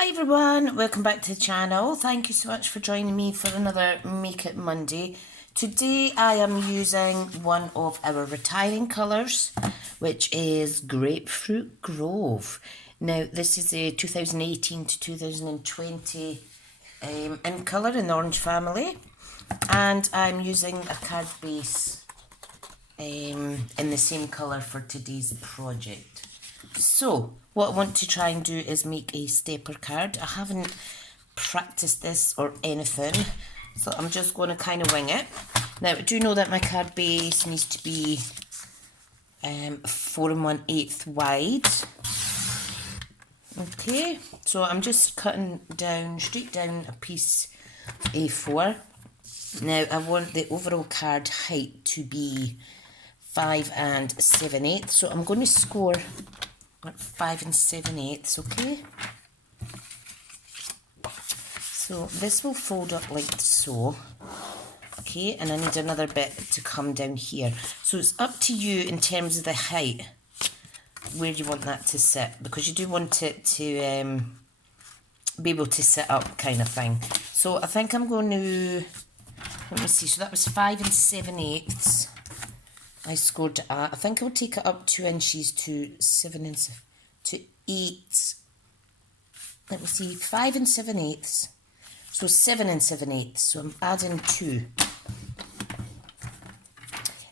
Hi everyone, welcome back to the channel. Thank you so much for joining me for another Make It Monday. Today I am using one of our retiring colours, which is Grapefruit Grove. Now this is a 2018 to 2020 in colour in the orange family, and I'm using a card base in the same colour for today's project. So what I want to try and do is make a stepper card. I haven't practiced this or anything, so I'm just going to kind of wing it. Now I do know that my card base needs to be 4 1/8 wide. Okay, so I'm just cutting down, straight down a piece A4. Now I want the overall card height to be 5 7/8, so I'm going to score 5 7/8, okay? So this will fold up like so, okay, and I need another bit to come down here. So it's up to you in terms of the height, where you want that to sit, because you do want it to be able to sit up kind of thing. So I think I'm going to, let me see, so that was 5 7/8. I scored at, I think I'll take it up 2 inches to 8. Let me see, 5 7/8. So 7 7/8. So I'm adding 2.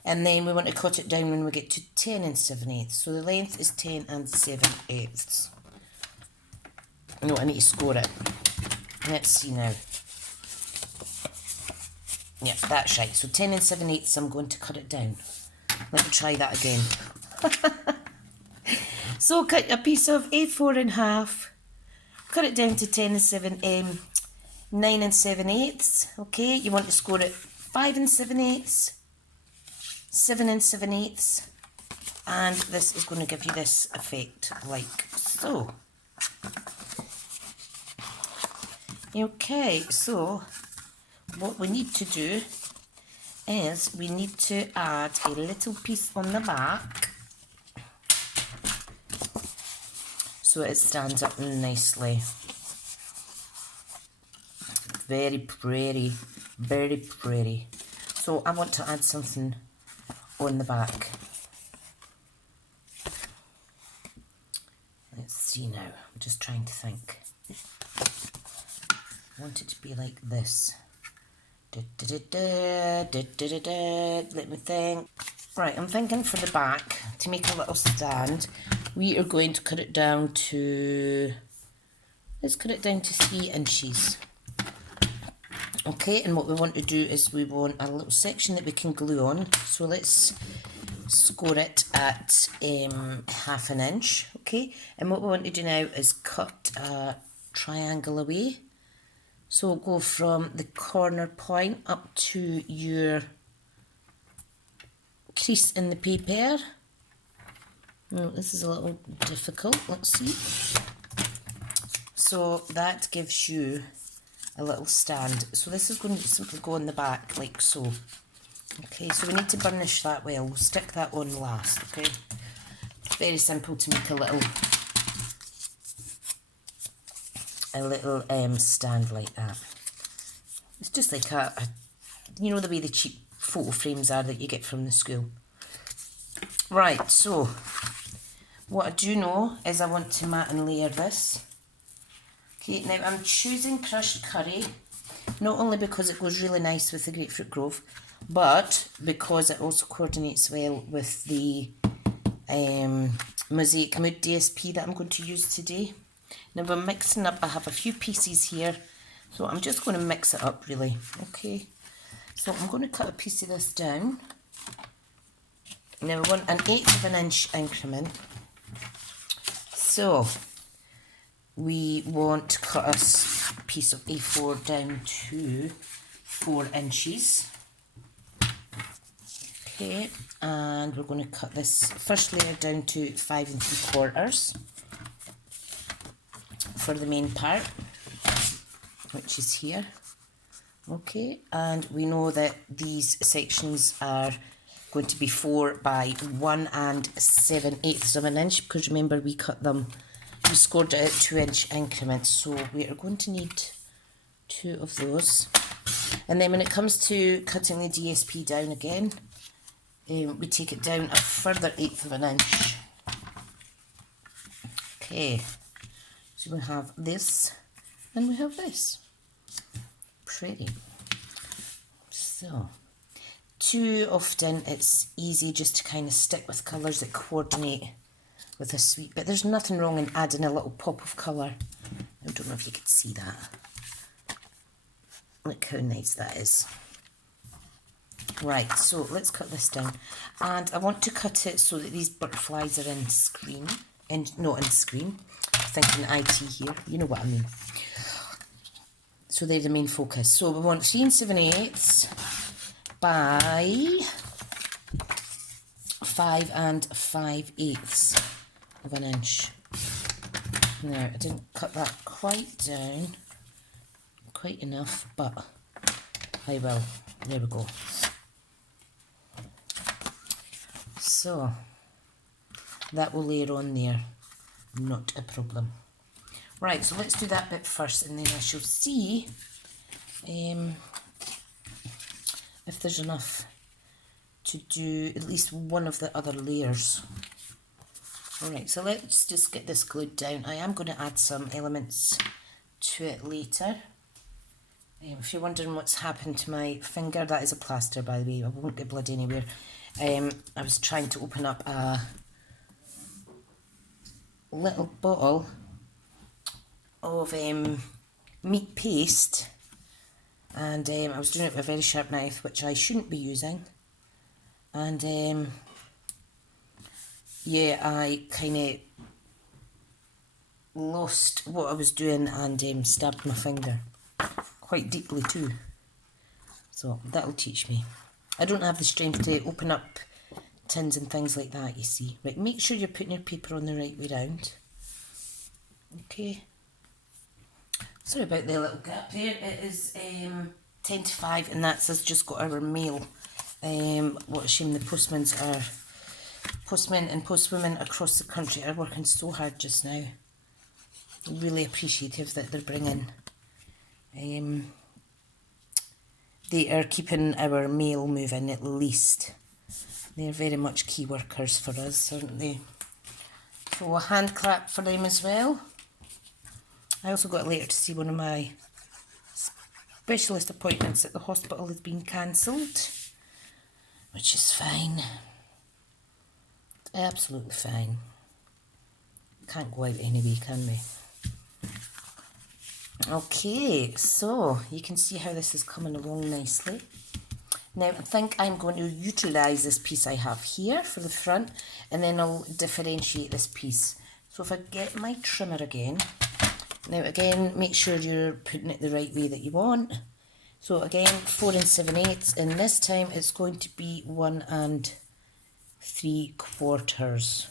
And then we want to cut it down when we get to 10 7/8. So the length is 10 7/8. No, I need to score it. Let's see now. Yeah, that's right. So 10 7/8, I'm going to cut it down. Let me try that again. So cut a piece of A4 in half, cut it down to 9 7/8. Okay, you want to score it 5 7/8, 7 7/8, and this is going to give you this effect like so. Okay, so what we need to do is we need to add a little piece on the back so it stands up nicely. Very pretty, very pretty. So I want to add something on the back. Let's see now, I'm just trying to think. I want it to be like this. Let me think. Right, I'm thinking for the back, to make a little stand, we are going to cut it down to, let's cut it down to 3 inches. Okay, and what we want to do is we want a little section that we can glue on. So let's score it at 1/2 inch. Okay, and what we want to do now is cut a triangle away. So we'll go from the corner point up to your crease in the paper. Oh, this is a little difficult, let's see. So that gives you a little stand. So this is going to simply go on the back like so. Okay, so we need to burnish that well. We'll stick that on last, okay? It's very simple to make a little stand like that. It's just like you know the way the cheap photo frames are that you get from the school. Right, so what I do know is I want to mat and layer this. Okay, now I'm choosing crushed curry, not only because it goes really nice with the Grapefruit Grove, but because it also coordinates well with the Mosaic Mood DSP that I'm going to use today. Now we're mixing up, I have a few pieces here, so I'm just going to mix it up really, okay. So I'm going to cut a piece of this down. Now we want an 1/8 of an inch increment. So we want to cut a piece of A4 down to 4 inches. Okay, and we're going to cut this first layer down to 5 3/4 for the main part, which is here. Okay, and we know that these sections are going to be 4 by 1 7/8 of an inch, because remember we cut them we scored it at 2-inch increments, so we are going to need 2 of those. And then when it comes to cutting the DSP down again, we take it down a further 1/8 of an inch. Okay, so we have this and we have this. Pretty. So, too often it's easy just to kind of stick with colours that coordinate with a sweep, but there's nothing wrong in adding a little pop of colour. I don't know if you could see that. Look how nice that is. Right, so let's cut this down. And I want to cut it so that these butterflies are in screen. And not in screen. I'm thinking IT here. You know what I mean. So they're the main focus. So we want 3 7/8 by 5 5/8 of an inch. Now, I didn't cut that quite down. Quite enough, but I will. There we go. So, that will layer on there. Not a problem. Right, so let's do that bit first, and then I shall see if there's enough to do at least one of the other layers. Alright, so let's just get this glued down. I am going to add some elements to it later. If you're wondering what's happened to my finger, that is a plaster, by the way. I won't get blood anywhere. I was trying to open up a little bottle of meat paste, and I was doing it with a very sharp knife, which I shouldn't be using, and yeah, I kind of lost what I was doing and stabbed my finger quite deeply too, so that'll teach me. I don't have the strength to open up tins and things like that, you see. Right, make sure you're putting your paper on the right way round. Okay. Sorry about the little gap there. It is 10 to 5, and that's us just got our mail. What a shame the postmen and postwomen across the country are working so hard just now. Really appreciative that they're bringing. They are keeping our mail moving at least. They're very much key workers for us, aren't they? So a hand clap for them as well. I also got a letter to see one of my specialist appointments at the hospital has been cancelled, which is fine. Absolutely fine. Can't go out anyway, can we? Okay, so you can see how this is coming along nicely. Now I think I'm going to utilise this piece I have here for the front, and then I'll differentiate this piece. So if I get my trimmer again, now again make sure you're putting it the right way that you want. So again 4 7/8, and this time it's going to be 1 3/4.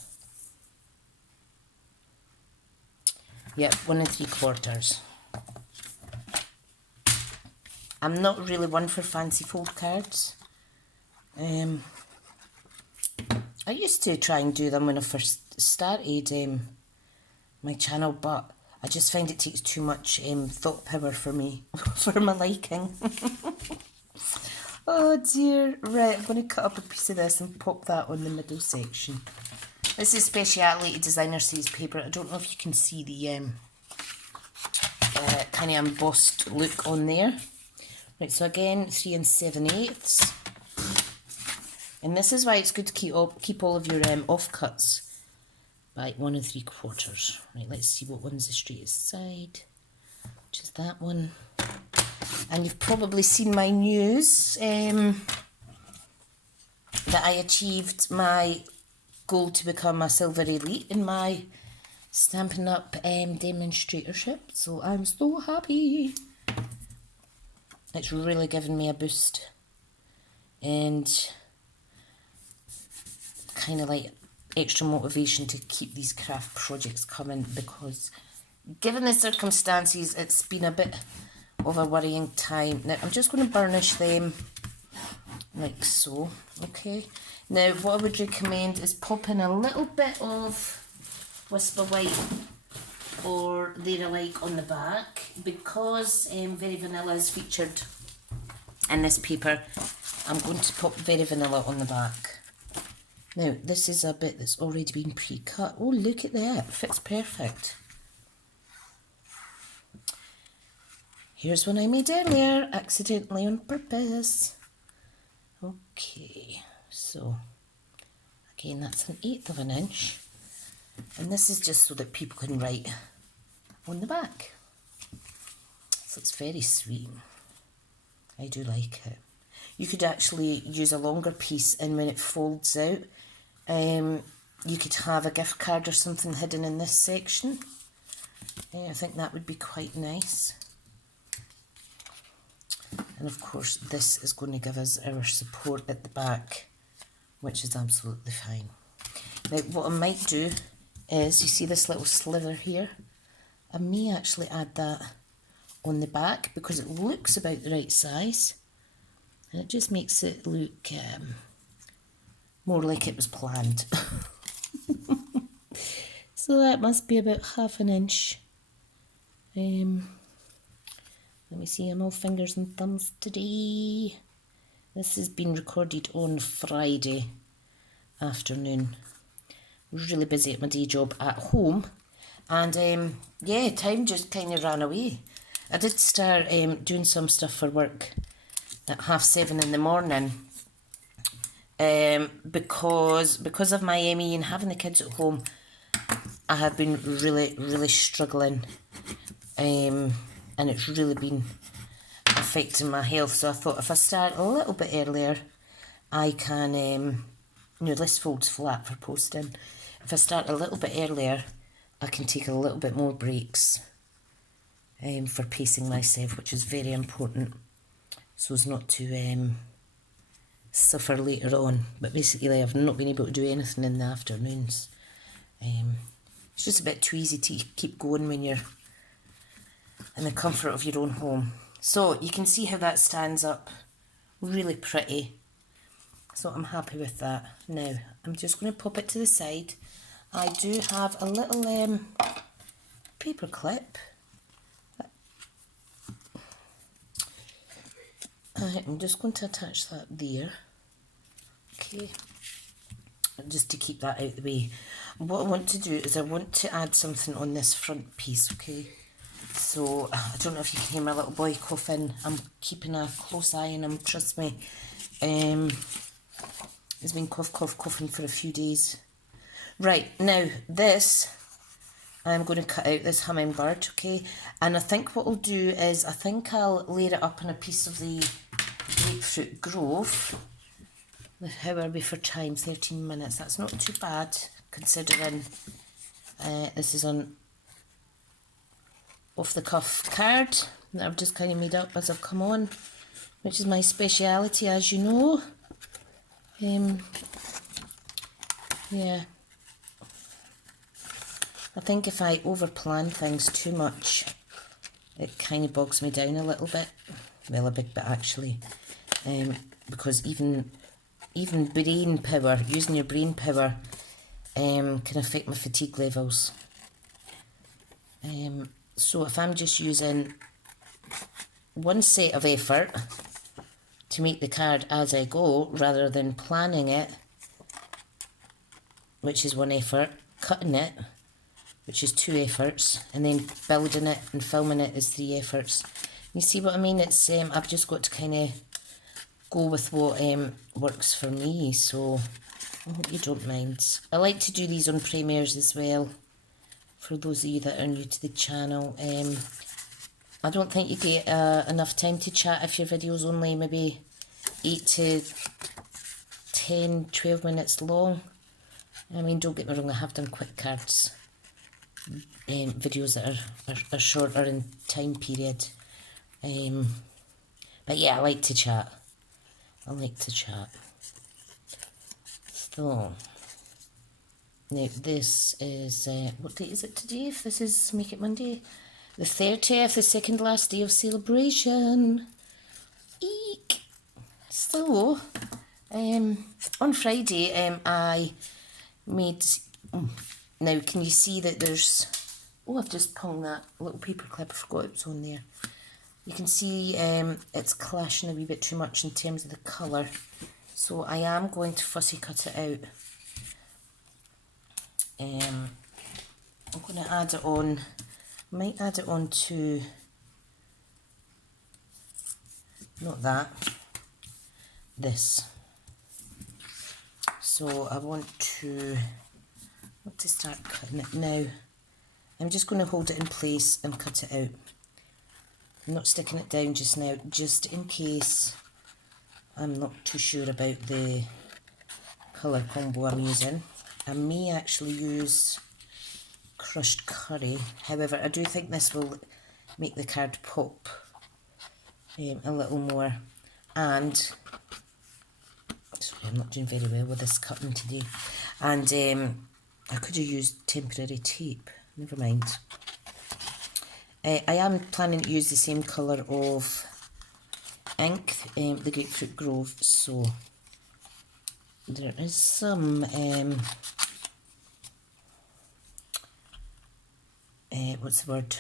Yep, 1 3/4. I'm not really one for fancy fold cards. I used to try and do them when I first started my channel, but I just find it takes too much thought power for me, for my liking. Oh dear. Right, I'm going to cut up a piece of this and pop that on the middle section. This is Speciality Designer Size paper. I don't know if you can see the kind of embossed look on there. Right, so again 3 7/8, and this is why it's good to keep all of your offcuts by 1 3/4. Right, let's see what one's the straightest side, which is that one. And you've probably seen my news that I achieved my goal to become a silver elite in my Stampin' Up demonstratorship, so I'm so happy. It's really given me a boost, and kind of like extra motivation to keep these craft projects coming, because given the circumstances it's been a bit of a worrying time. Now I'm just going to burnish them like so. Okay, now what I would recommend is popping a little bit of Whisper White or they're alike on the back. Because Very Vanilla is featured in this paper, I'm going to pop Very Vanilla on the back. Now, this is a bit that's already been pre-cut. Oh, look at that, fits perfect. Here's one I made earlier, accidentally on purpose. Okay, so again, that's 1/8 of an inch. And this is just so that people can write on the back. So it's very sweet. I do like it. You could actually use a longer piece, and when it folds out, you could have a gift card or something hidden in this section. I think that would be quite nice. And of course, this is going to give us our support at the back, which is absolutely fine. Now, what I might do is, you see this little slither here? I may actually add that on the back because it looks about the right size. And it just makes it look more like it was planned. So that must be about 1/2 inch. Let me see, I'm all fingers and thumbs today. This has been recorded on Friday afternoon. I was really busy at my day job at home. And yeah, time just kind of ran away. I did start doing some stuff for work at 7:30 in the morning. Because of my ME and having the kids at home, I have been really struggling. And it's really been affecting my health. So I thought if I start a little bit earlier, I can, this folds flat for posting. If I start a little bit earlier, I can take a little bit more breaks for pacing myself, which is very important, so as not to suffer later on. But basically, I've not been able to do anything in the afternoons. It's just a bit too easy to keep going when you're in the comfort of your own home. So you can see how that stands up really pretty. So I'm happy with that. Now I'm just going to pop it to the side. I do have a little paper clip. I'm just going to attach that there. Okay, just to keep that out of the way. What I want to do is I want to add something on this front piece, okay? So, I don't know if you can hear my little boy coughing. I'm keeping a close eye on him, trust me. He's been coughing for a few days. Right, now this, I'm going to cut out this hummingbird, okay? And I think what I'll do is, I think I'll layer it up on a piece of the grapefruit grove. How are we for time? 13 minutes. That's not too bad, considering this is on off-the-cuff card that I've just kind of made up as I've come on, which is my speciality, as you know. Yeah. I think if I over-plan things too much, it kind of bogs me down a little bit. Well, a big bit actually. Because even brain power, using your brain power, can affect my fatigue levels. So if I'm just using one set of effort to make the card as I go, rather than planning it, which is one effort, cutting it, which is 2 efforts, and then building it and filming it is 3 efforts. You see what I mean? It's I've just got to kind of go with what works for me, so I hope you don't mind. I like to do these on premieres as well, for those of you that are new to the channel. I don't think you get enough time to chat if your video's only maybe 8 to 10, 12 minutes long. I mean, don't get me wrong, I have done quick cards, videos that are shorter in time period. But yeah, I like to chat. So, now this is, what date is it today? If this is Make It Monday? The 30th, the second last day of celebration. Eek! So, on Friday, I made, now can you see that there's Oh, I've just punged that little paper clip. I forgot it was on there. You can see it's clashing a wee bit too much in terms of the colour. So I am going to fussy cut it out. I'm going to add it on. I might add it on to, not that, this. So I want to start cutting it now. I'm just going to hold it in place and cut it out. I'm not sticking it down just now, just in case I'm not too sure about the colour combo I'm using. I may actually use crushed curry, however I do think this will make the card pop a little more. And sorry, I'm not doing very well with this cutting today. And I could have used temporary tape, never mind. I am planning to use the same colour of ink, the Grapefruit Grove, so there is some what's the word,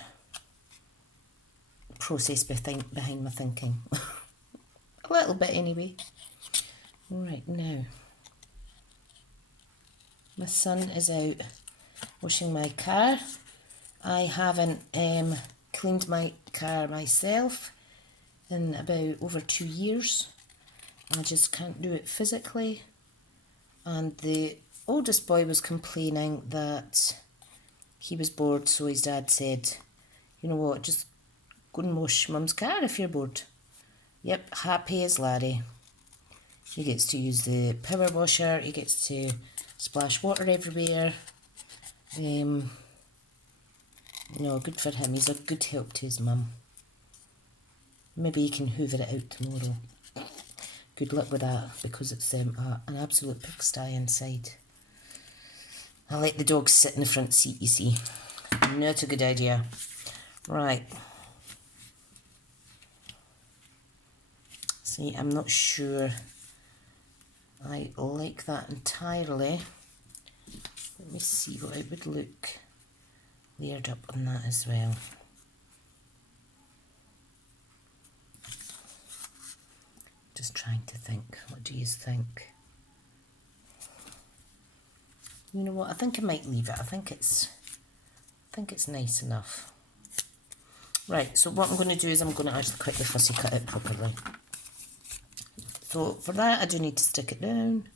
process behind my thinking. A little bit anyway. Right, now my son is out washing my car. I haven't cleaned my car myself in about over 2 years. I just can't do it physically. And the oldest boy was complaining that he was bored, so his dad said, you know what, just go and wash mum's car if you're bored. Yep, happy as Larry. He gets to use the power washer, he gets to splash water everywhere. No, good for him. He's a good help to his mum. Maybe he can hoover it out tomorrow. Good luck with that, because it's an absolute pigsty inside. I let the dog sit in the front seat, you see. Not a good idea. Right. See, I'm not sure I like that entirely. Let me see what it would look layered up on that as well. Just trying to think. What do you think? You know what? I think I might leave it. I think it's nice enough. Right. So what I'm going to do is I'm going to actually quickly fussy cut it properly. So for that, I do need to stick it down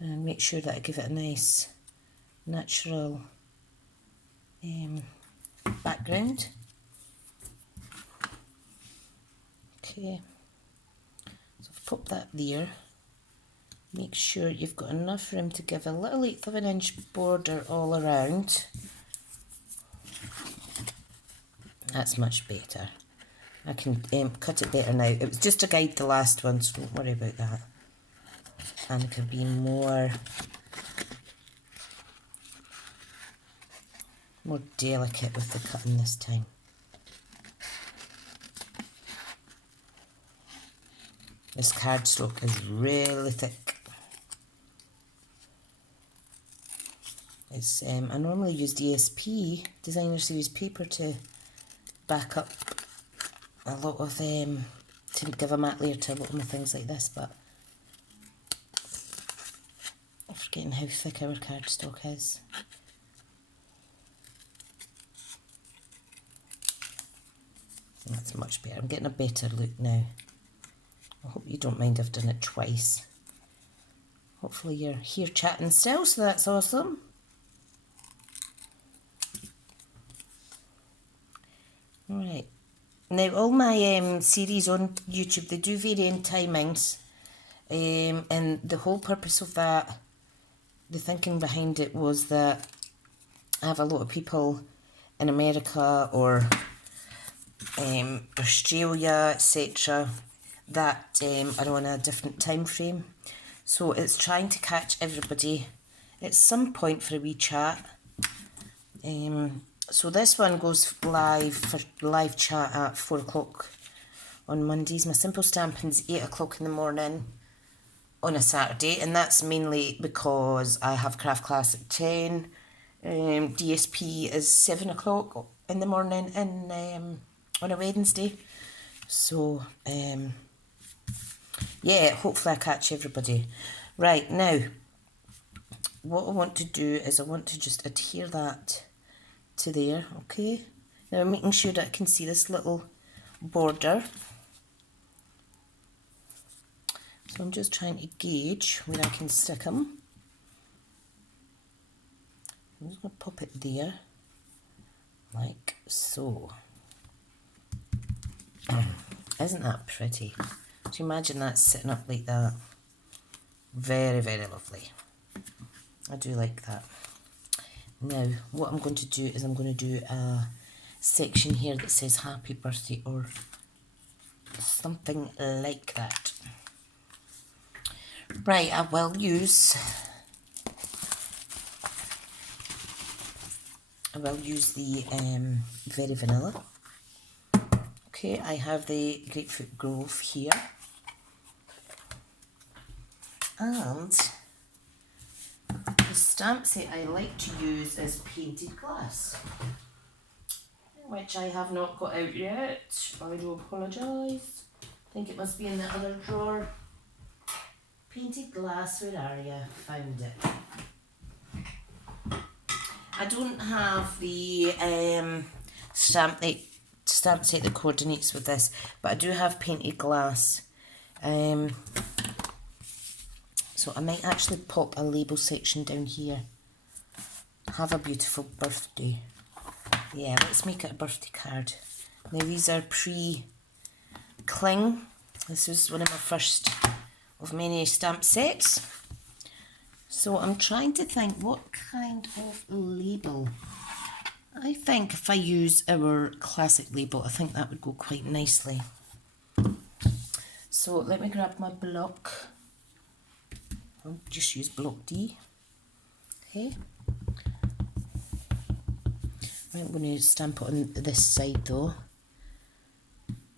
and make sure that I give it a nice natural background. Okay, so I've popped that there. Make sure you've got enough room to give a little 1/8 of an inch border all around. That's much better. I can cut it better now. It was just a guide, the last one, so don't worry about that. And it can be more delicate with the cutting this time. This cardstock is really thick. It's I normally use DSP, Designer Series paper, to back up a lot of to give a matte layer to a lot of my things like this, but I'm forgetting how thick our cardstock is. That's much better. I'm getting a better look now. I hope you don't mind I've done it twice. Hopefully you're here chatting still, so that's awesome. Right. Now all my series on YouTube, they do vary in timings. And the whole purpose of that, the thinking behind it, was that I have a lot of people in America or Australia, etc., that are on a different time frame. So it's trying to catch everybody at some point for a wee chat. So this one goes live for live chat at 4 o'clock on Mondays. My simple stamping's 8 o'clock in the morning on a Saturday, and that's mainly because I have craft class at 10. DSP is 7 o'clock in the morning on a Wednesday. So, yeah, hopefully I catch everybody. Right, now, what I want to do is I want to just adhere that to there, okay? Now I'm making sure that I can see this little border. So I'm just trying to gauge where I can stick them. I'm just going to pop it there, like so. Isn't that pretty? Do you imagine that sitting up like that? Very, very lovely. I do like that. Now, what I'm going to do is I'm going to do a section here that says happy birthday or something like that. Right, I will use the Very Vanilla. Okay, I have the Grapefruit Grove here. And the stamp set I like to use is Painted Glass, which I have not got out yet. I do apologise. I think it must be in the other drawer. Painted Glass, where are you? Found it. I don't have the stamp set that coordinates with this, but I do have Painted Glass. So I might actually pop a label section down here. Have a beautiful birthday. Yeah, let's make it a birthday card. Now these are pre-cling. This was one of my first of many stamp sets. So I'm trying to think what kind of label. I think if I use our classic label, I think that would go quite nicely. So let me grab my block. I'll just use block D. Okay. I'm going to stamp it on this side though,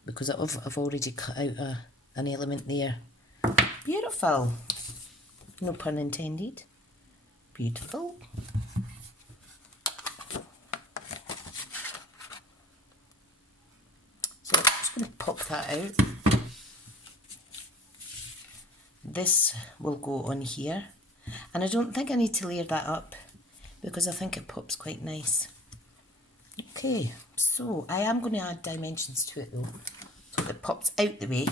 because I've already cut out an element there. Beautiful. No pun intended. Beautiful. So I'm just going to pop that out. This will go on here. And I don't think I need to layer that up because I think it pops quite nice. Okay, so I am going to add dimensions to it though, so that it pops out the way.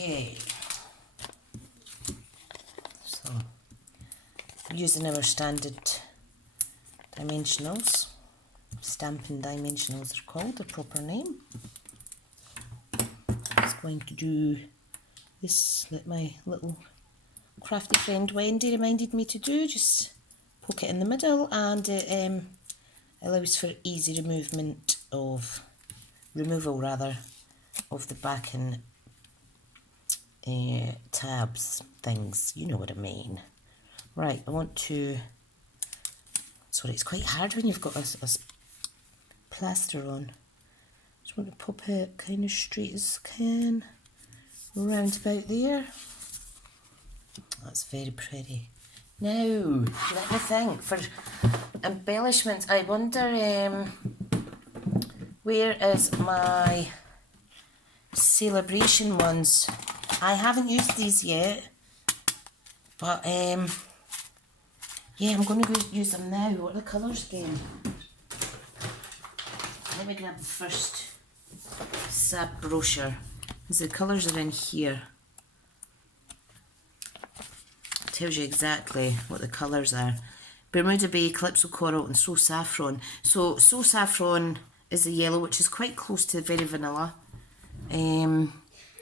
Okay, so using our standard dimensionals, Stampin dimensionals are called, the proper name. Just going to do this that my little crafty friend Wendy reminded me to do, just poke it in the middle, and it allows for easy removal of the backing tabs things, you know what I mean. Right, I want to, sorry, it's quite hard when you've got a plaster on. Just want to pop it kind of straight as I can, round about there. That's very pretty. Now, let me think, for embellishments, I wonder, where is my celebration ones? I haven't used these yet, but yeah, I'm going to go use them now. What are the colours again? Let me grab the first SAP brochure, because the colours are in here. It tells you exactly what the colours are. Bermuda Bay, Calypso Coral and So Saffron. So Saffron is the yellow, which is quite close to Very Vanilla.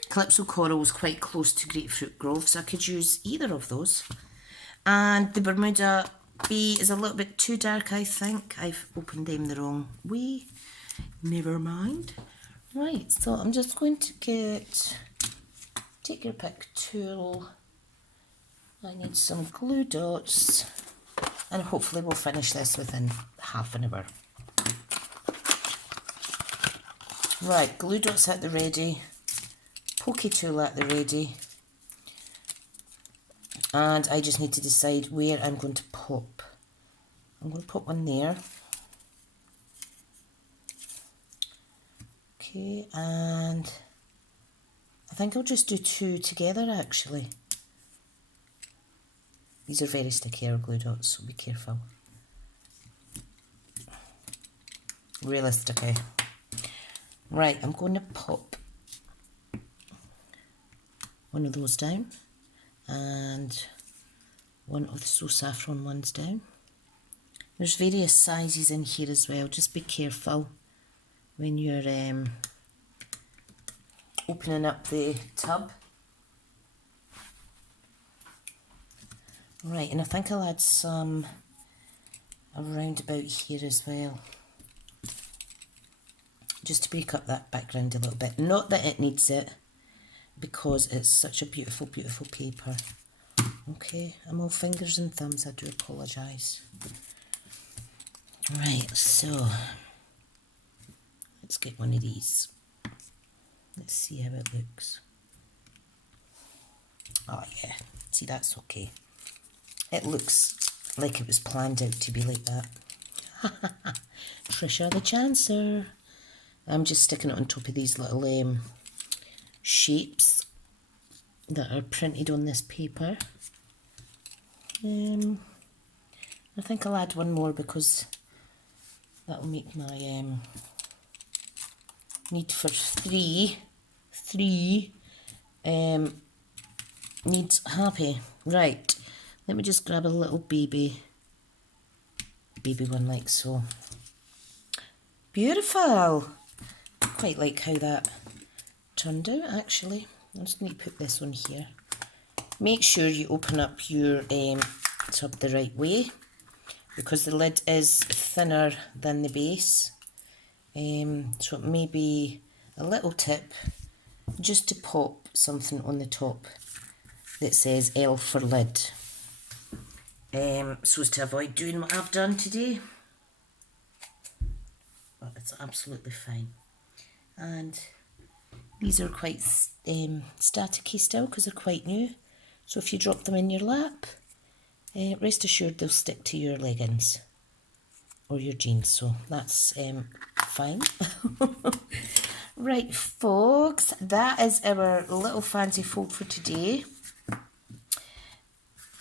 Calypso Coral is quite close to Grapefruit Grove, so I could use either of those. And the Bermuda Bay is a little bit too dark, I think. I've opened them the wrong way. Never mind. Right, so I'm just going to take your pick tool. I need some glue dots, and hopefully we'll finish this within half an hour. Right, glue dots at the ready. Pokey tool at the ready. And I just need to decide where I'm going to pop. I'm going to pop one there. Okay, and I think I'll just do 2 together actually. These are very sticky, our glue dots, so be careful. Really sticky. Right, I'm going to pop one of those down and one of the So Saffron ones down. There's various sizes in here as well, just be careful when you're opening up the tub. Right, and I think I'll add some around about here as well, just to break up that background a little bit. Not that it needs it, because it's such a beautiful, beautiful paper. Okay, I'm all fingers and thumbs, I do apologise. Right, so let's get one of these. Let's see how it looks. Oh yeah, see, that's okay. It looks like it was planned out to be like that. Tricia the Chancer. I'm just sticking it on top of these little shapes that are printed on this paper. I think I'll add one more because that'll make my need for three needs happy. Right, let me just grab a little baby one like so. Beautiful. Quite like how that turned out actually. I just need to put this one here. Make sure you open up your tub the right way, because the lid is thinner than the base. So it may be a little tip just to pop something on the top that says L for lid, so as to avoid doing what I've done today. But it's absolutely fine. And these are quite staticky still because they're quite new. So if you drop them in your lap, rest assured they'll stick to your leggings or your jeans. So that's fine. Right, folks, that is our little fancy fold for today.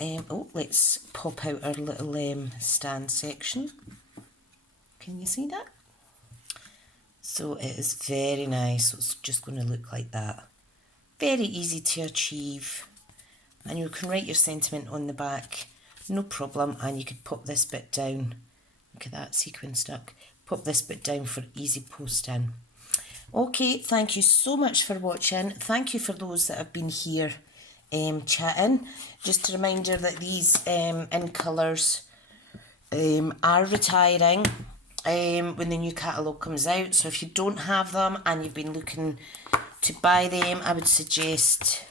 Oh, let's pop out our little stand section. Can you see that? So it is very nice. So it's just going to look like that. Very easy to achieve. And you can write your sentiment on the back, no problem. And you could pop this bit down. Look at that sequin stuck. Pop this bit down for easy posting. Okay, thank you so much for watching. Thank you for those that have been here chatting. Just a reminder that these in colours are retiring when the new catalogue comes out. So if you don't have them and you've been looking to buy them, I would suggest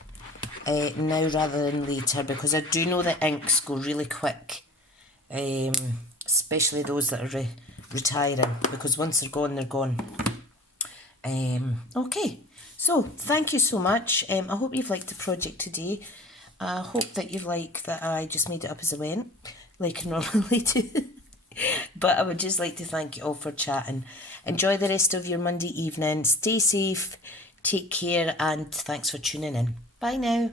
now rather than later, because I do know that inks go really quick, especially those that are retiring, because once they're gone, they're gone. Okay, so thank you so much. I hope you've liked the project today. I hope that you like that I just made it up as I went, like I normally do. But I would just like to thank you all for chatting. Enjoy the rest of your Monday evening. Stay safe, take care, and thanks for tuning in. Bye now.